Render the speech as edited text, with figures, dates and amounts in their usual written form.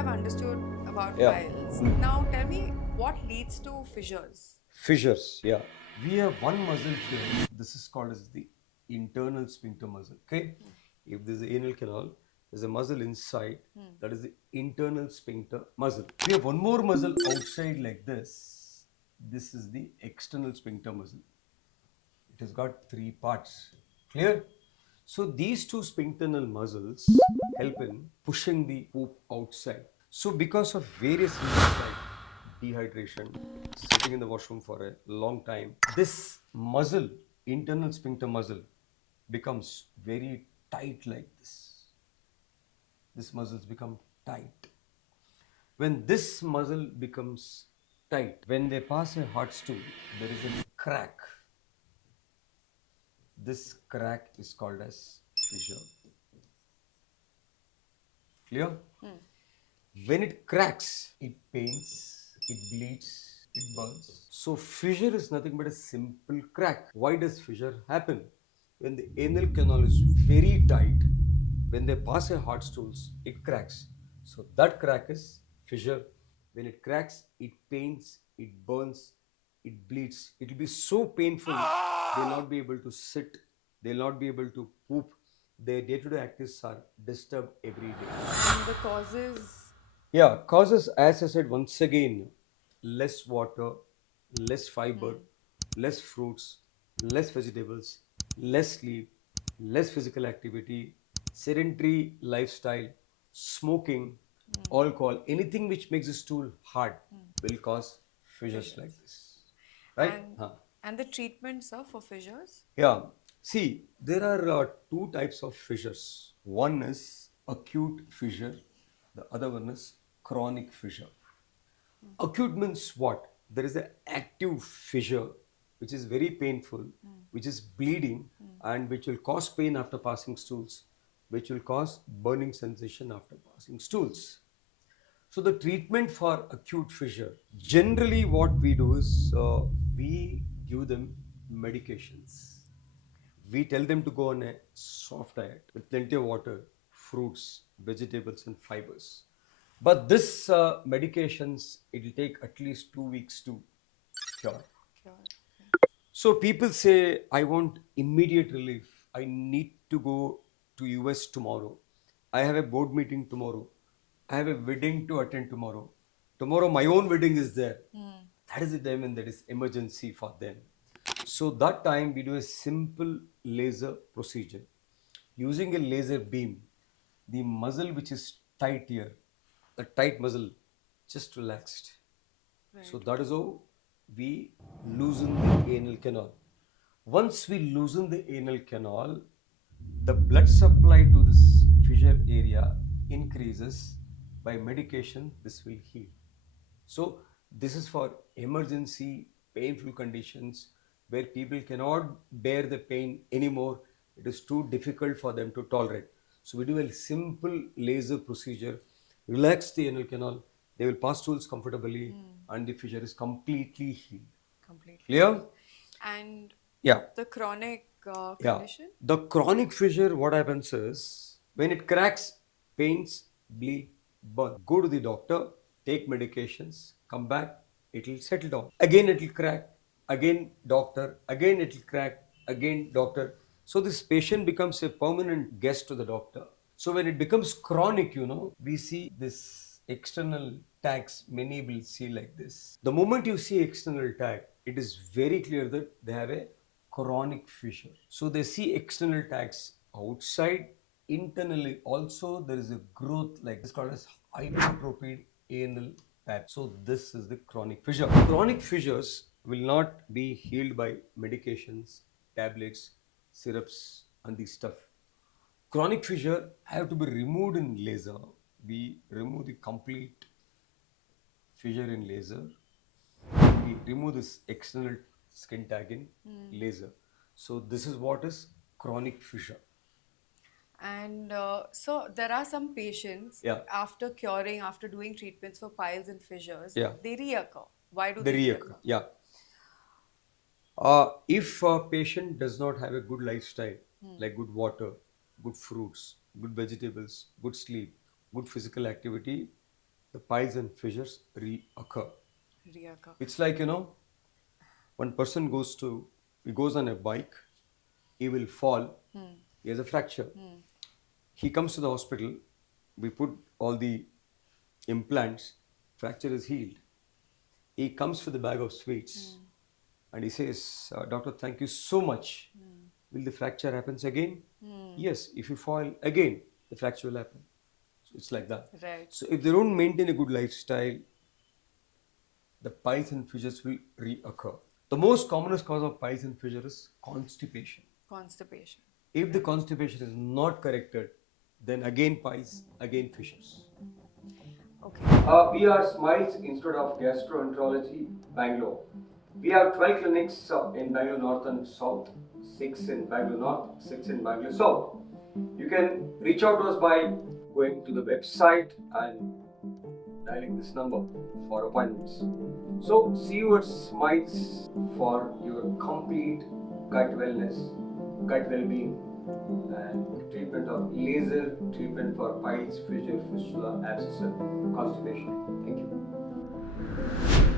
I've understood about Yeah. piles. Now tell me what leads to fissures. Fissures, yeah. We have one muscle here. This is called as the internal sphincter muscle. Okay. If there's the anal canal, there's a muscle inside. That is the internal sphincter muscle. We have one more muscle outside like this. This is the external sphincter muscle. It has got three parts. Clear? So these two sphincternal muscles help in pushing the poop outside. So because of various reasons like dehydration, sitting in the washroom for a long time, this muscle, internal sphincter muscle, becomes very tight like this. This muscles become tight. When this muscle becomes tight, when they pass a hot stool, there is a crack. This crack is called as fissure. Clear? When it cracks, it pains, it bleeds, it burns. So fissure is nothing but a simple crack. Why does fissure happen? When the anal canal is very tight, when they pass a hot stools, it cracks. So that crack is fissure. When it cracks, it pains, it burns, it bleeds. It will be so painful, they'll not be able to sit, they'll not be able to poop. Their day-to-day activities are disturbed every day. And the causes. Yeah, causes, as I said once again, less water, less fiber, less fruits, less vegetables, less sleep, less physical activity, sedentary lifestyle, smoking, alcohol, anything which makes the stool hard will cause fissures like this. Right? And and the treatments are for fissures. Yeah. See, there are two types of fissures. One is acute fissure, the other one is chronic fissure. Acute means what? There is an active fissure which is very painful, which is bleeding, and which will cause pain after passing stools, which will cause burning sensation after passing stools. So the treatment for acute fissure, generally what we do is we give them medications. We tell them to go on a soft diet with plenty of water, fruits, vegetables, and fibers. But this medications, it will take at least 2 weeks to cure. Cure. So people say, I want immediate relief. I need to go to US tomorrow. I have a board meeting tomorrow. I have a wedding to attend tomorrow. Tomorrow my own wedding is there. That is the time when there is emergency for them. So that time we do a simple laser procedure. Using a laser beam, the muscle which is tight here, the tight muscle, just relaxed. So that is how we loosen the anal canal. Once we loosen the anal canal, the blood supply to this fissure area increases. By medication, this will heal. So this is for emergency painful conditions where people cannot bear the pain anymore. It is too difficult for them to tolerate. So we do a simple laser procedure, relax the anal canal, they will pass stools comfortably, and the fissure is completely healed. Completely. Clear? And Yeah. the chronic Yeah. condition. The chronic fissure, what happens is when it cracks, pains, bleed, burn. Go to the doctor, take medications, come back, it will settle down. Again, it will crack. Again, doctor. Again, it will crack. Again, doctor. So this patient becomes a permanent guest to the doctor. So when it becomes chronic, we see this external tags. Many will see like this. The moment you see external tag, it is very clear that they have a chronic fissure. So they see external tags outside, internally also there is a growth like this called as hypertrophied anal pap. So this is the chronic fissure. Chronic fissures will not be healed by medications, tablets, syrups, and this stuff. Chronic fissure have to be removed in laser. We remove the complete fissure in laser. We remove this external skin tag in laser. So this is what is chronic fissure. And so there are some patients after curing, after doing treatments for piles and fissures, they reoccur. Why do they reoccur? Yeah. If a patient does not have a good lifestyle, like good water, good fruits, good vegetables, good sleep, good physical activity, the piles and fissures reoccur. Reoccur. It's like, one person he goes on a bike, he will fall, he has a fracture. He comes to the hospital, we put all the implants, fracture is healed. He comes with a bag of sweets and he says, Doctor, thank you so much. Will the fracture happens again? Yes, if you fall again, the fracture will happen. So it's like that. Right. So if they don't maintain a good lifestyle, the piles and fissures will reoccur. The most commonest cause of piles and fissures is constipation. Constipation. If the constipation is not corrected, then again piles, again fissures. Okay. We are Smiles Institute of Gastroenterology, Bangalore. We have 12 clinics in Bangalore North and South, 6 in Bangalore North, 6 in Bangalore South. You can reach out to us by going to the website and dialing this number for appointments. So, see you at Smiles for your complete gut wellness, gut well-being, and treatment of laser treatment for piles, fissure, fistula, abscess, and constipation. Thank you.